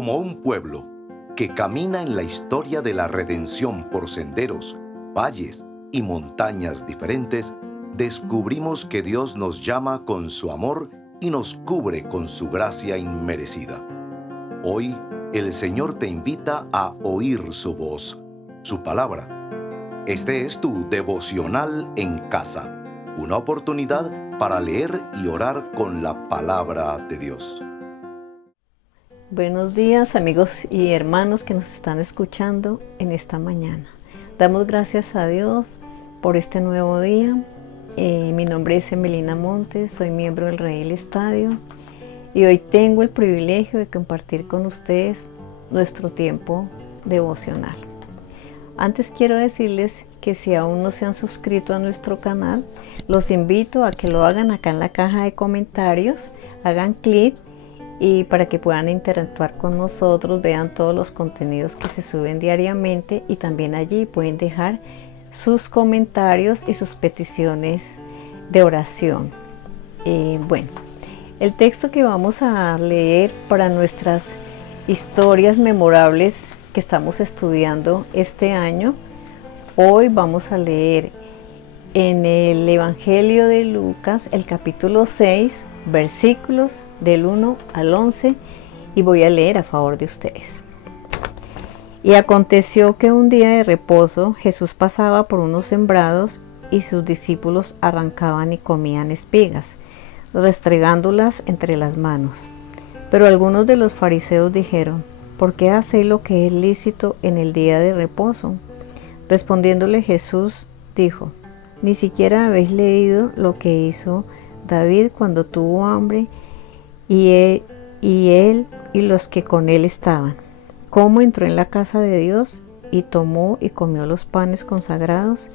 Como un pueblo que camina en la historia de la redención por senderos, valles y montañas diferentes, descubrimos que Dios nos llama con su amor y nos cubre con su gracia inmerecida. Hoy, el Señor te invita a oír su voz, su palabra. Este es tu devocional en casa, una oportunidad para leer y orar con la palabra de Dios. Buenos días, amigos y hermanos que nos están escuchando en esta mañana. Damos gracias a Dios por este nuevo día. Mi nombre es Emelina Montes, soy miembro del Redil Estadio y hoy tengo el privilegio de compartir con ustedes nuestro tiempo devocional. Antes quiero decirles que si aún no se han suscrito a nuestro canal, los invito a que lo hagan acá en la caja de comentarios, hagan clic y para que puedan interactuar con nosotros, vean todos los contenidos que se suben diariamente y también allí pueden dejar sus comentarios y sus peticiones de oración. Bueno, el texto que vamos a leer para nuestras historias memorables que estamos estudiando este año, hoy vamos a leer en el Evangelio de Lucas el capítulo 6, versículos del 1 al 11 y voy a leer a favor de ustedes. Y aconteció que un día de reposo Jesús pasaba por unos sembrados y sus discípulos arrancaban y comían espigas, restregándolas entre las manos. Pero algunos de los fariseos dijeron: ¿por qué hacéis lo que es lícito en el día de reposo? Respondiéndole Jesús dijo: ¿ni siquiera habéis leído lo que hizo David cuando tuvo hambre y él y los que con él estaban? ¿Cómo entró en la casa de Dios y tomó y comió los panes consagrados,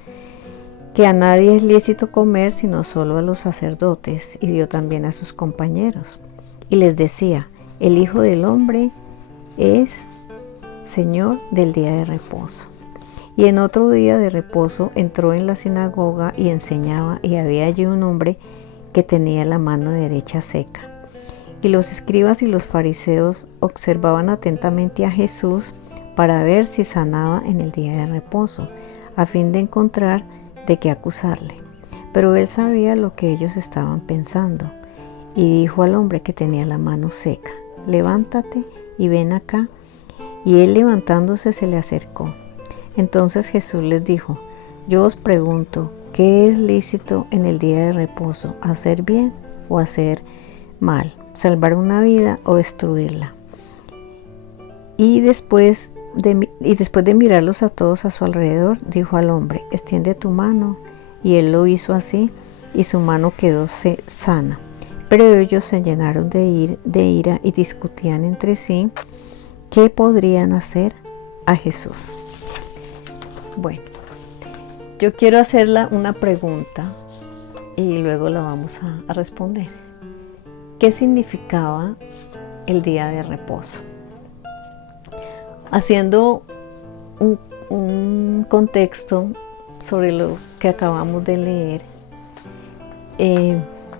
que a nadie es lícito comer sino solo a los sacerdotes, y dio también a sus compañeros? Y les decía: el Hijo del Hombre es Señor del día de reposo. Y en otro día de reposo entró en la sinagoga y enseñaba, y había allí un hombre que tenía la mano derecha seca. Y los escribas y los fariseos observaban atentamente a Jesús para ver si sanaba en el día de reposo, a fin de encontrar de qué acusarle. Pero él sabía lo que ellos estaban pensando, y dijo al hombre que tenía la mano seca: levántate y ven acá. Y él, levantándose, se le acercó. Entonces Jesús les dijo: yo os pregunto, ¿qué es lícito en el día de reposo? ¿Hacer bien o hacer mal? ¿Salvar una vida o destruirla? Y después de mirarlos a todos a su alrededor, dijo al hombre: extiende tu mano. Y él lo hizo así, y su mano quedó sana. Pero ellos se llenaron de ira y discutían entre sí qué podrían hacer a Jesús. Bueno, yo quiero hacerle una pregunta y luego la vamos a responder. ¿Qué significaba el día de reposo? Haciendo un contexto sobre lo que acabamos de leer,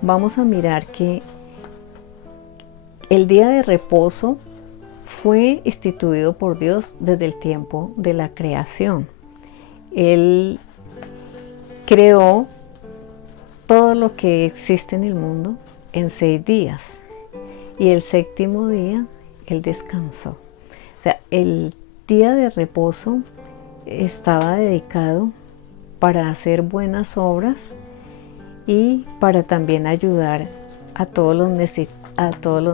vamos a mirar que el día de reposo fue instituido por Dios desde el tiempo de la creación. Él creó todo lo que existe en el mundo en 6 días y el séptimo día Él descansó. O sea, el día de reposo estaba dedicado para hacer buenas obras y para también ayudar a todos los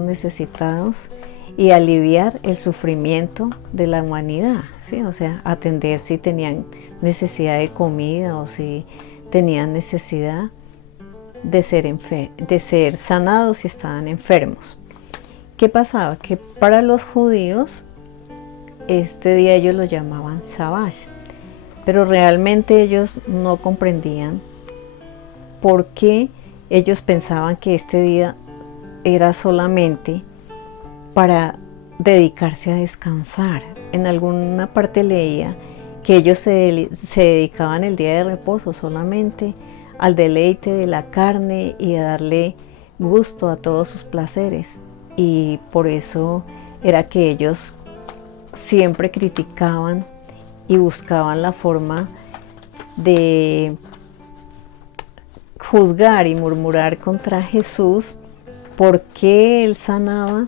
necesitados y aliviar el sufrimiento de la humanidad, ¿sí? O sea, atender si tenían necesidad de comida o si tenían necesidad de ser sanados si estaban enfermos. ¿Qué pasaba? Que para los judíos este día ellos lo llamaban Shabbat, pero realmente ellos no comprendían por qué ellos pensaban que este día era solamente para dedicarse a descansar. En alguna parte leía que ellos se dedicaban el día de reposo solamente al deleite de la carne y a darle gusto a todos sus placeres, y por eso era que ellos siempre criticaban y buscaban la forma de juzgar y murmurar contra Jesús, por qué él sanaba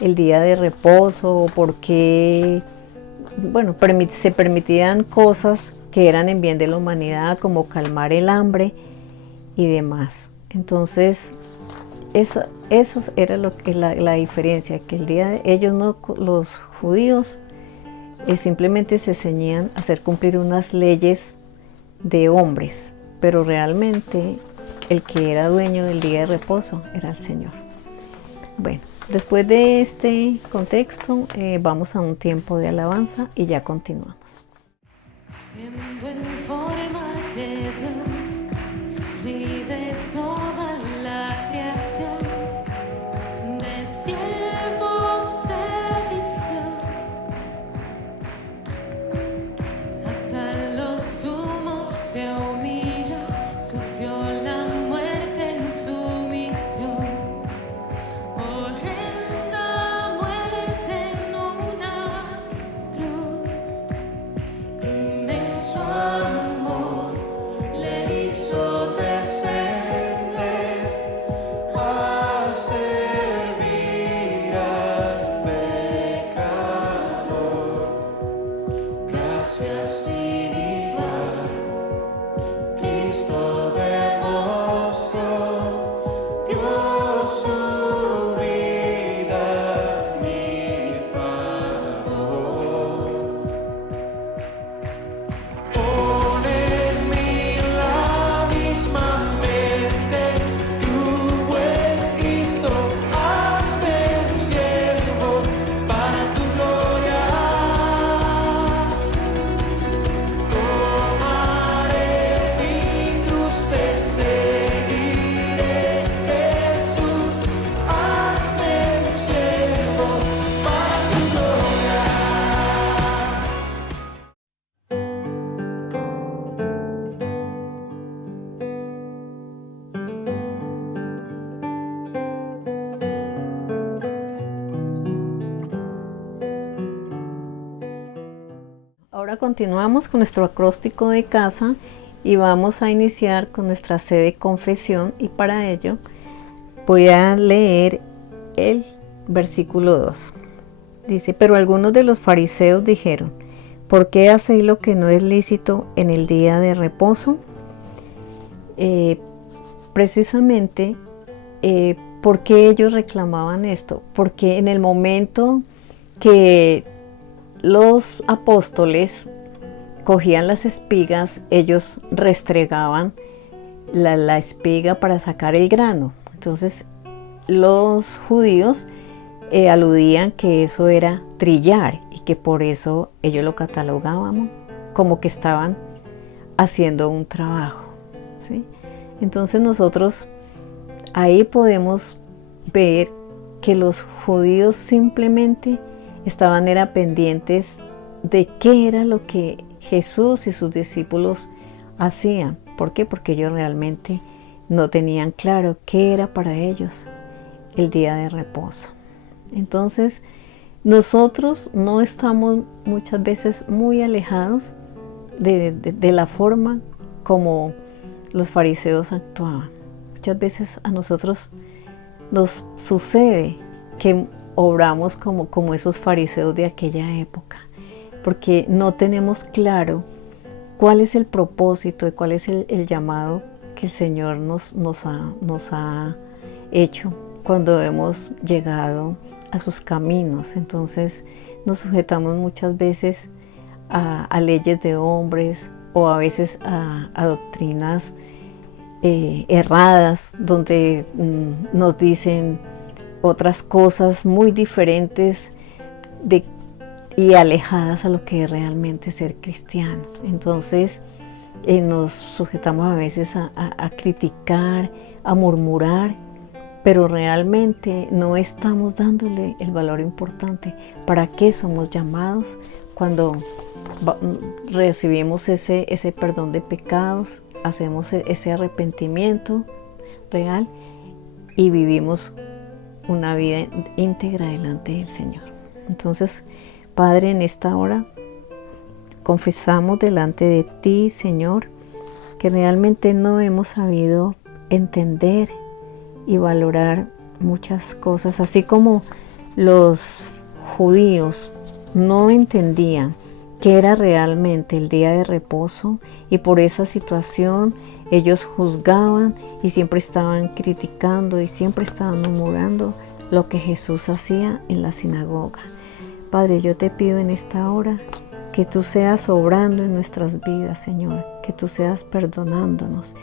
el día de reposo, o por qué, bueno, se permitían cosas que eran en bien de la humanidad, como calmar el hambre y demás. Entonces, eso era lo que la diferencia, que el día de ellos, no, los judíos, simplemente se ceñían a hacer cumplir unas leyes de hombres, pero realmente el que era dueño del día de reposo era el Señor. Bueno, después de este contexto, vamos a un tiempo de alabanza y ya continuamos. Siendo en forma de Dios, vive toda la creación, de siervo se vistió, hasta lo sumo se humilló, sufrió la muerte en sumisión, horrenda muerte en una cruz. Inmenso amor le hizo descender a servir al pecador. Gracias sin igual, Cristo demostró, dio su vida a mi favor. Pon en mí la misma mente, tu buen Cristo, hazme tu siervo para tu gloria. Tomaré mi cruz, te seguiré, Jesús, hazme tu siervo para tu gloria. Ahora continuamos con nuestro acróstico de casa y vamos a iniciar con nuestra C de confesión, y para ello voy a leer el versículo 2. Dice: pero algunos de los fariseos dijeron: ¿por qué hacéis lo que no es lícito en el día de reposo? Precisamente, ¿por qué ellos reclamaban esto? Porque en el momento que los apóstoles cogían las espigas, ellos restregaban la espiga para sacar el grano. Entonces los judíos aludían que eso era trillar, y que por eso ellos lo catalogaban como que estaban haciendo un trabajo, ¿sí? Entonces nosotros ahí podemos ver que los judíos simplemente estaban pendientes de qué era lo que Jesús y sus discípulos hacían. ¿Por qué? Porque ellos realmente no tenían claro qué era para ellos el día de reposo. Entonces, nosotros no estamos muchas veces muy alejados de la forma como los fariseos actuaban. Muchas veces a nosotros nos sucede que obramos como esos fariseos de aquella época, porque no tenemos claro cuál es el propósito y cuál es el llamado que el Señor nos ha hecho cuando hemos llegado a sus caminos. Entonces nos sujetamos muchas veces a leyes de hombres, o a veces a doctrinas erradas, donde nos dicen otras cosas muy diferentes y alejadas a lo que es realmente ser cristiano. Entonces nos sujetamos a veces a criticar, a murmurar, pero realmente no estamos dándole el valor importante para qué somos llamados cuando recibimos ese perdón de pecados, hacemos ese arrepentimiento real y vivimos una vida íntegra delante del Señor. Entonces, Padre, en esta hora confesamos delante de ti, Señor, que realmente no hemos sabido entender y valorar muchas cosas, así como los judíos no entendían qué era realmente el día de reposo, y por esa situación ellos juzgaban y siempre estaban criticando y siempre estaban murmurando lo que Jesús hacía en la sinagoga. Padre, yo te pido en esta hora que tú seas obrando en nuestras vidas, Señor, que tú seas perdonándonos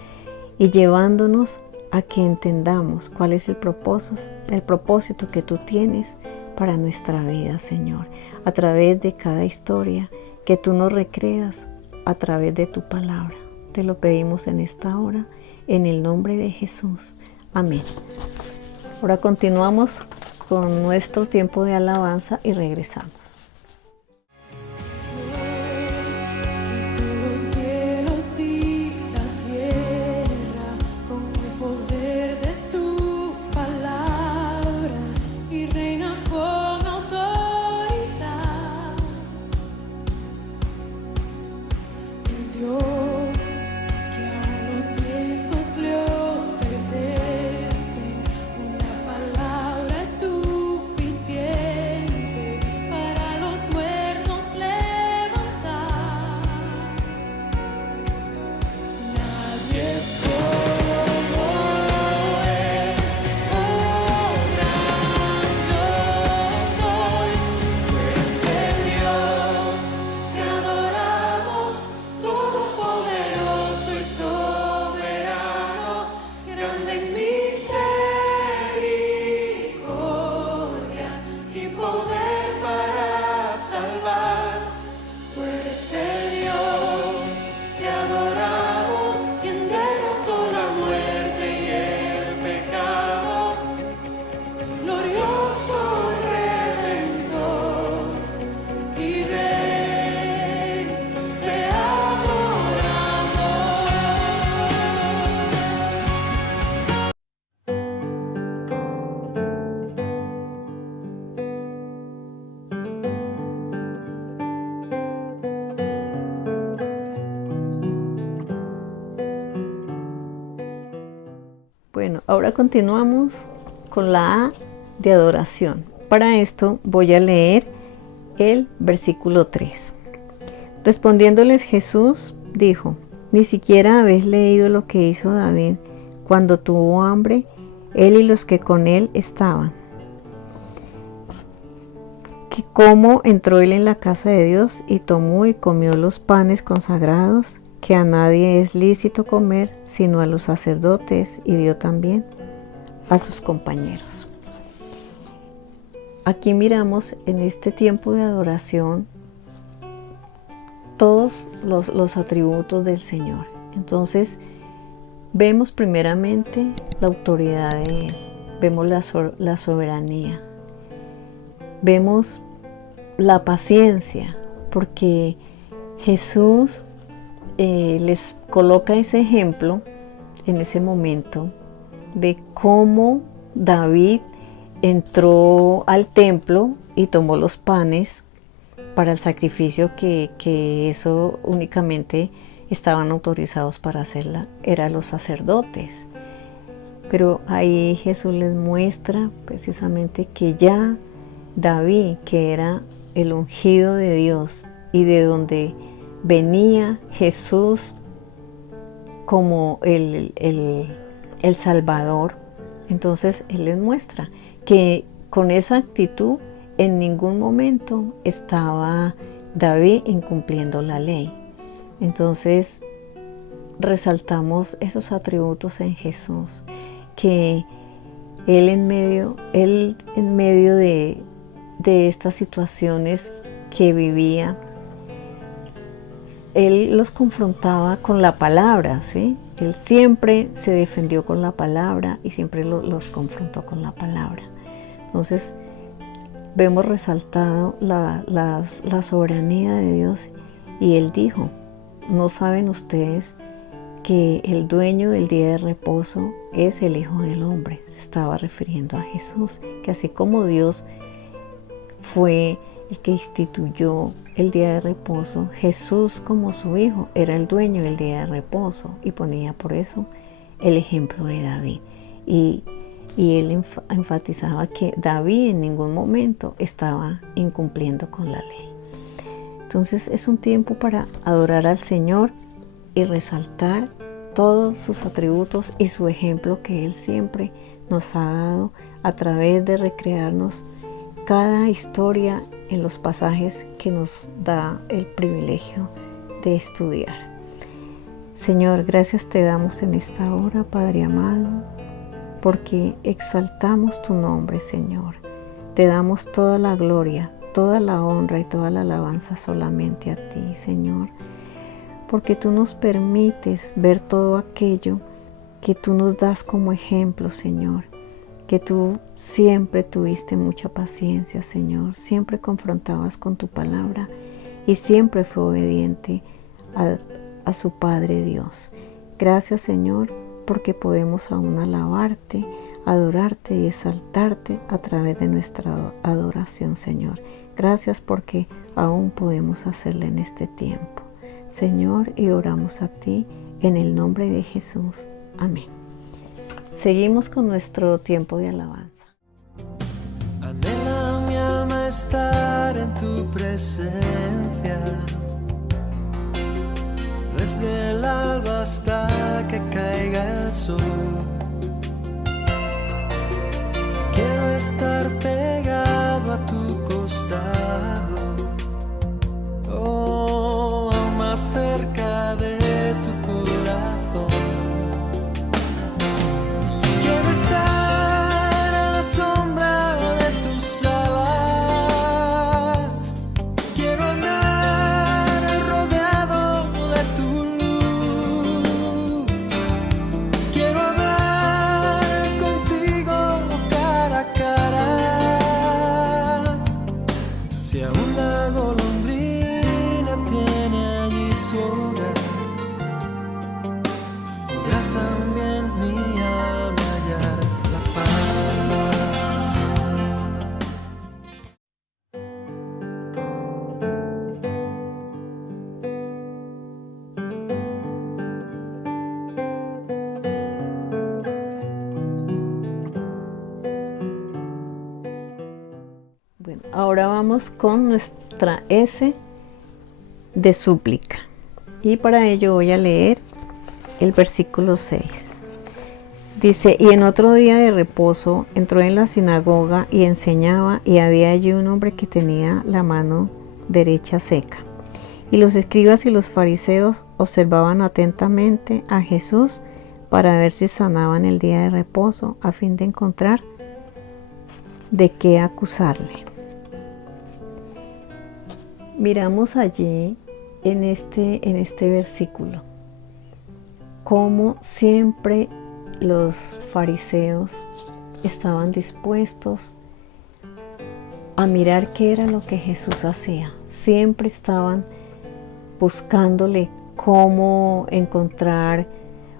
y llevándonos a que entendamos cuál es el propósito que tú tienes para nuestra vida, Señor, a través de cada historia que tú nos recreas a través de tu palabra. Te lo pedimos en esta hora, en el nombre de Jesús. Amén. Ahora continuamos con nuestro tiempo de alabanza y regresamos. Bueno, ahora continuamos con la A de adoración. Para esto voy a leer el versículo 3. Respondiéndoles Jesús dijo: ¿Ni siquiera habéis leído lo que hizo David cuando tuvo hambre, él y los que con él estaban? Que cómo entró él en la casa de Dios y tomó y comió los panes consagrados, que a nadie es lícito comer sino a los sacerdotes, y dio también a sus compañeros. Aquí miramos en este tiempo de adoración todos los atributos del Señor. Entonces vemos primeramente la autoridad de Él, vemos la soberanía, vemos la paciencia, porque Jesús les coloca ese ejemplo en ese momento de cómo David entró al templo y tomó los panes para el sacrificio que eso únicamente estaban autorizados para hacerla, eran los sacerdotes. Pero ahí Jesús les muestra precisamente que ya David, que era el ungido de Dios y de donde venía Jesús como el Salvador, entonces Él les muestra que con esa actitud en ningún momento estaba David incumpliendo la ley. Entonces resaltamos esos atributos en Jesús, que Él en medio de estas situaciones que vivía, Él los confrontaba con la palabra, ¿sí? Él siempre se defendió con la palabra y siempre los confrontó con la palabra. Entonces vemos resaltado la soberanía de Dios, y Él dijo: ¿no saben ustedes que el dueño del día de reposo es el Hijo del Hombre? Se estaba refiriendo a Jesús, que así como Dios fue el que instituyó el día de reposo. Jesús, como su hijo, era el dueño del día de reposo y ponía por eso el ejemplo de David. Y él enfatizaba que David en ningún momento estaba incumpliendo con la ley. Entonces es un tiempo para adorar al Señor y resaltar todos sus atributos y su ejemplo que Él siempre nos ha dado a través de recrearnos cada historia en los pasajes que nos da el privilegio de estudiar. Señor, gracias te damos en esta hora, Padre amado, porque exaltamos tu nombre, Señor. Te damos toda la gloria, toda la honra y toda la alabanza solamente a ti, Señor, porque tú nos permites ver todo aquello que tú nos das como ejemplo, Señor, que tú siempre tuviste mucha paciencia, Señor, siempre confrontabas con tu palabra y siempre fue obediente a su Padre Dios. Gracias, Señor, porque podemos aún alabarte, adorarte y exaltarte a través de nuestra adoración, Señor. Gracias porque aún podemos hacerla en este tiempo, Señor, y oramos a ti en el nombre de Jesús. Amén. Seguimos con nuestro tiempo de alabanza. Anhela mi alma estar en tu presencia, desde el alba hasta que caiga el sol. Quiero estar pegado a tu costado, oh, aún más cerca de tu corazón. Quiero estar a la sombra de tus alas, quiero andar rodeado de tu luz, quiero hablar contigo cara a cara. Si aún la golondrina tiene allí su hogar, podrá también mi alma hallar la paz. Bueno, ahora vamos con nuestra S de súplica. Y para ello voy a leer el versículo 6. Dice, y en otro día de reposo entró en la sinagoga y enseñaba, y había allí un hombre que tenía la mano derecha seca. Y los escribas y los fariseos observaban atentamente a Jesús para ver si sanaba en el día de reposo, a fin de encontrar de qué acusarle. Miramos allí en este versículo cómo siempre los fariseos estaban dispuestos a mirar qué era lo que Jesús hacía. Siempre estaban buscándole cómo encontrar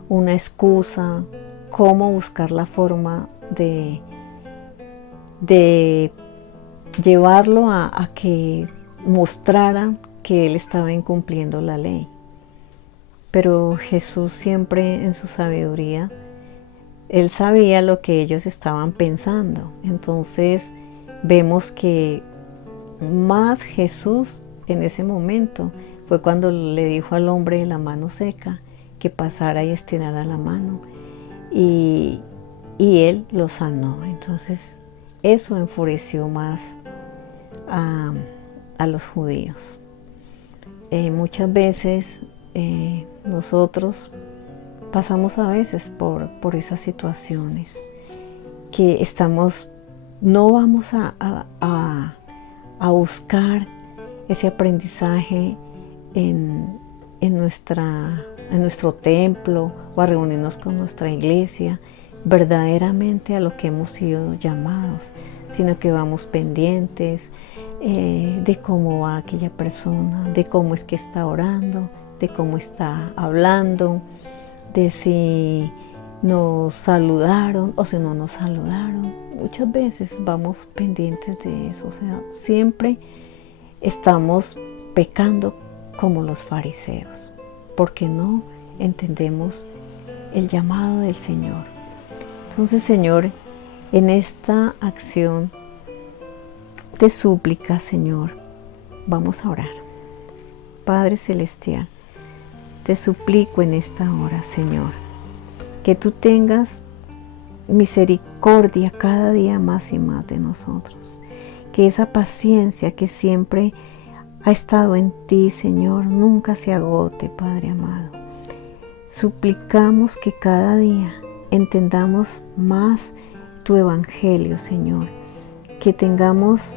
una excusa, cómo buscar la forma de llevarlo a que mostrara que él estaba incumpliendo la ley. Pero Jesús siempre en su sabiduría, él sabía lo que ellos estaban pensando. Entonces vemos que más Jesús en ese momento fue cuando le dijo al hombre de la mano seca que pasara y estirara la mano, y él lo sanó. Entonces eso enfureció más a los judíos. Muchas veces nosotros pasamos a veces por esas situaciones que no vamos a buscar ese aprendizaje en nuestro templo o a reunirnos con nuestra iglesia verdaderamente a lo que hemos sido llamados, sino que vamos pendientes de cómo va aquella persona, de cómo es que está orando, de cómo está hablando, de si nos saludaron o si no nos saludaron. Muchas veces vamos pendientes de eso, o sea, siempre estamos pecando como los fariseos, porque no entendemos el llamado del Señor. Entonces, Señor, en esta acción de súplica, Señor, vamos a orar. Padre Celestial, te suplico en esta hora, Señor, que tú tengas misericordia cada día más y más de nosotros. Que esa paciencia que siempre ha estado en ti, Señor, nunca se agote, Padre amado. Suplicamos que cada día entendamos más tu evangelio, Señor. Que tengamos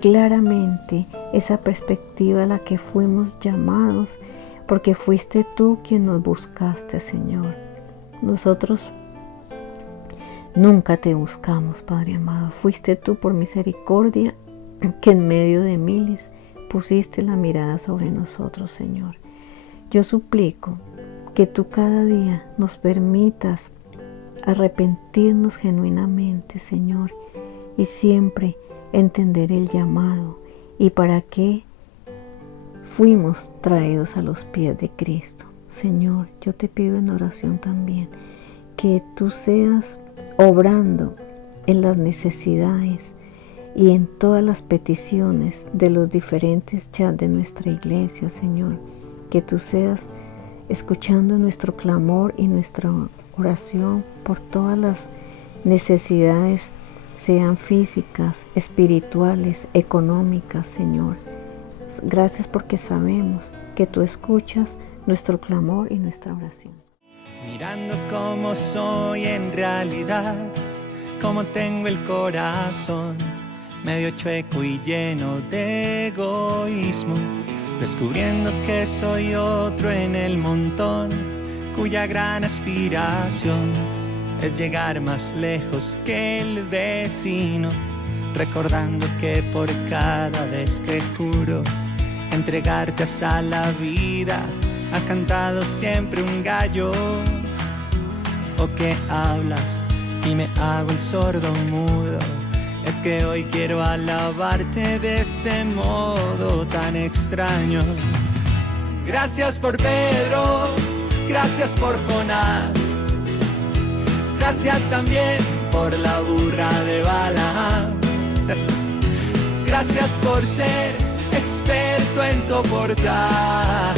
claramente esa perspectiva a la que fuimos llamados, porque fuiste tú quien nos buscaste, Señor. Nosotros nunca te buscamos, Padre amado. Fuiste tú por misericordia que en medio de miles pusiste la mirada sobre nosotros, Señor. Yo suplico que tú cada día nos permitas arrepentirnos genuinamente, Señor, y siempre entender el llamado y para qué fuimos traídos a los pies de Cristo. Señor, yo te pido en oración también que tú seas obrando en las necesidades y en todas las peticiones de los diferentes chats de nuestra iglesia, Señor. Que tú seas escuchando nuestro clamor y nuestra oración por todas las necesidades, sean físicas, espirituales, económicas, Señor. Gracias porque sabemos que tú escuchas nuestro clamor y nuestra oración. Mirando cómo soy en realidad, cómo tengo el corazón medio chueco y lleno de egoísmo, descubriendo que soy otro en el montón, cuya gran aspiración es llegar más lejos que el vecino, recordando que por cada vez que juro entregarte a la vida, ha cantado siempre un gallo. O que hablas y me hago el sordo mudo, es que hoy quiero alabarte de este modo tan extraño. Gracias por Pedro, gracias por Jonás, gracias también por la burra de Balaam. Gracias por ser experto en soportar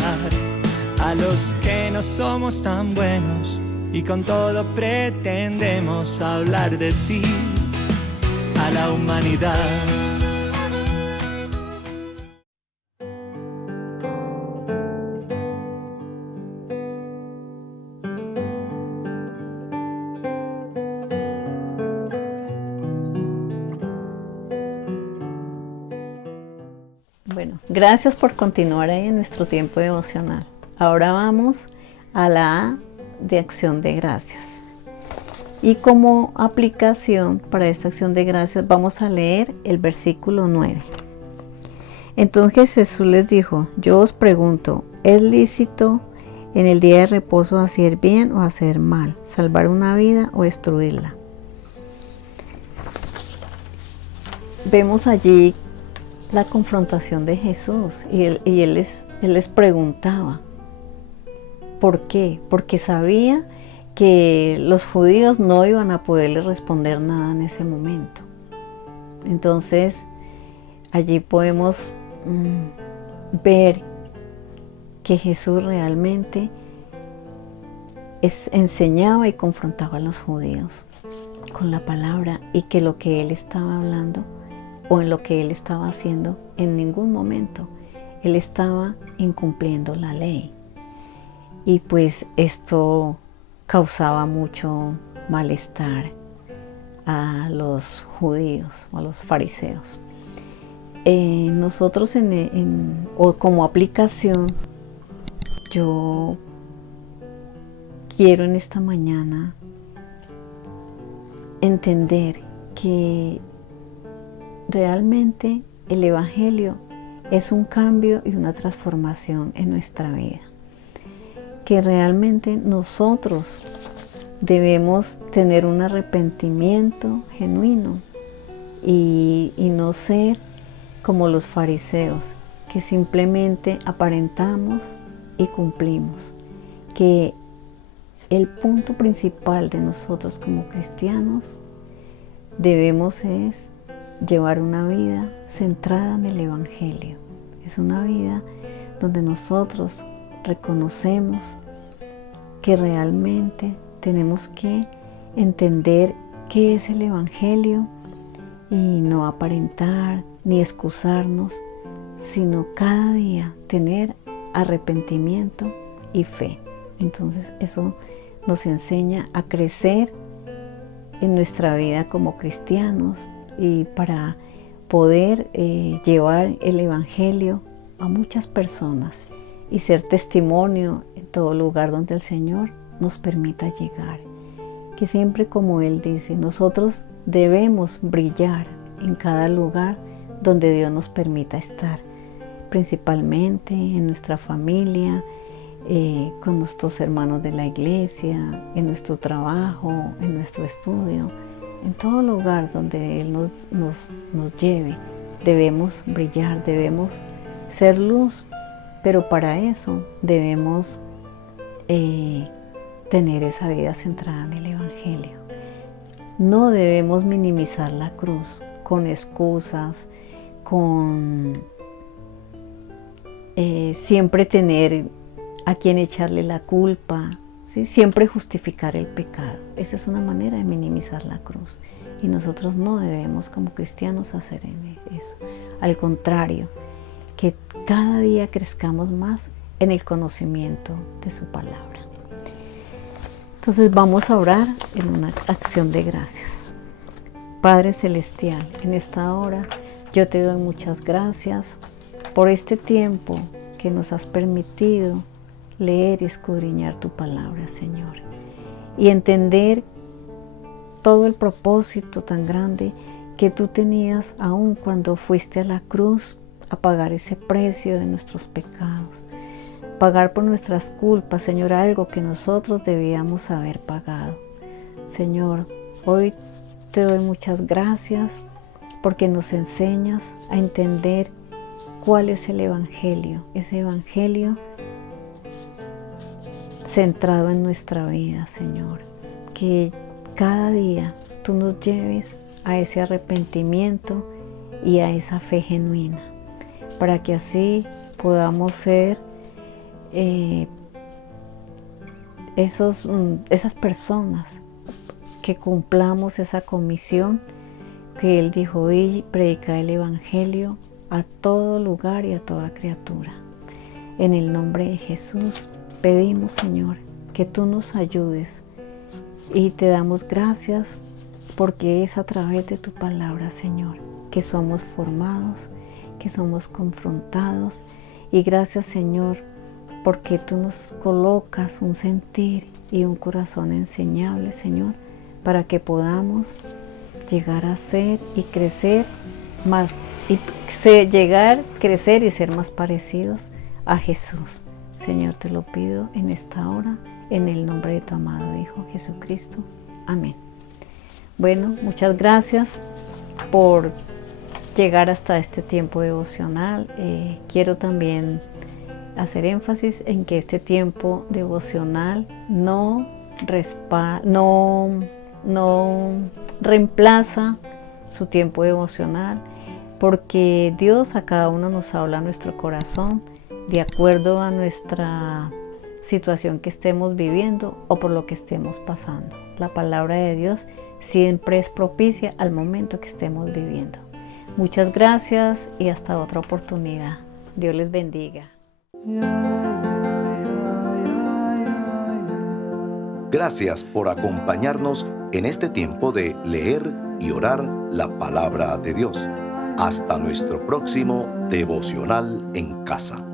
a los que no somos tan buenos y con todo pretendemos hablar de ti a la humanidad. Bueno, gracias por continuar ahí en nuestro tiempo devocional. Ahora vamos a la A de acción de gracias. Y como aplicación para esta acción de gracias vamos a leer el versículo 9. Entonces Jesús les dijo: yo os pregunto, ¿es lícito en el día de reposo hacer bien o hacer mal, salvar una vida o destruirla? Vemos allí la confrontación de Jesús y él les preguntaba. ¿Por qué? Porque sabía que los judíos no iban a poderle responder nada en ese momento. Entonces, allí podemos ver que Jesús realmente enseñaba y confrontaba a los judíos con la palabra, y que lo que él estaba hablando o en lo que él estaba haciendo, en ningún momento él estaba incumpliendo la ley. Y pues esto causaba mucho malestar a los judíos o a los fariseos. Nosotros o como aplicación, yo quiero en esta mañana entender que realmente el Evangelio es un cambio y una transformación en nuestra vida. Que realmente nosotros debemos tener un arrepentimiento genuino y no ser como los fariseos, que simplemente aparentamos y cumplimos. Que el punto principal de nosotros como cristianos debemos es llevar una vida centrada en el Evangelio. Es una vida donde nosotros reconocemos que realmente tenemos que entender qué es el Evangelio y no aparentar ni excusarnos, sino cada día tener arrepentimiento y fe. Entonces eso nos enseña a crecer en nuestra vida como cristianos y para poder llevar el Evangelio a muchas personas y ser testimonio en todo lugar donde el Señor nos permita llegar. Que siempre, como Él dice, nosotros debemos brillar en cada lugar donde Dios nos permita estar, principalmente en nuestra familia, con nuestros hermanos de la iglesia, en nuestro trabajo, en nuestro estudio, en todo lugar donde Él nos lleve. Debemos brillar, debemos ser luz, pero para eso debemos tener esa vida centrada en el Evangelio. No debemos minimizar la cruz con excusas, con siempre tener a quien echarle la culpa, ¿sí? Siempre justificar el pecado. Esa es una manera de minimizar la cruz y nosotros no debemos como cristianos hacer eso. Al contrario, que cada día crezcamos más en el conocimiento de su palabra. Entonces vamos a orar en una acción de gracias. Padre Celestial, en esta hora yo te doy muchas gracias por este tiempo que nos has permitido leer y escudriñar tu palabra, Señor, y entender todo el propósito tan grande que tú tenías aún cuando fuiste a la cruz a pagar ese precio de nuestros pecados, pagar por nuestras culpas, Señor, algo que nosotros debíamos haber pagado. Señor, hoy te doy muchas gracias porque nos enseñas a entender cuál es el Evangelio, ese Evangelio centrado en nuestra vida, Señor. Que cada día tú nos lleves a ese arrepentimiento y a esa fe genuina, para que así podamos ser esas personas que cumplamos esa comisión que Él dijo: y predicar el Evangelio a todo lugar y a toda criatura. En el nombre de Jesús pedimos, Señor, que tú nos ayudes y te damos gracias porque es a través de tu palabra, Señor, que somos formados, que somos confrontados, y gracias, Señor, porque tú nos colocas un sentir y un corazón enseñable, Señor, para que podamos llegar a ser y crecer más, crecer y ser más parecidos a Jesús. Señor, te lo pido en esta hora, en el nombre de tu amado Hijo Jesucristo. Amén. Bueno, muchas gracias por llegar hasta este tiempo devocional. Quiero también hacer énfasis en que este tiempo devocional no reemplaza su tiempo devocional, porque Dios a cada uno nos habla a nuestro corazón de acuerdo a nuestra situación que estemos viviendo o por lo que estemos pasando. La palabra de Dios siempre es propicia al momento que estemos viviendo. Muchas gracias y hasta otra oportunidad. Dios les bendiga. Gracias por acompañarnos en este tiempo de leer y orar la palabra de Dios. Hasta nuestro próximo devocional en casa.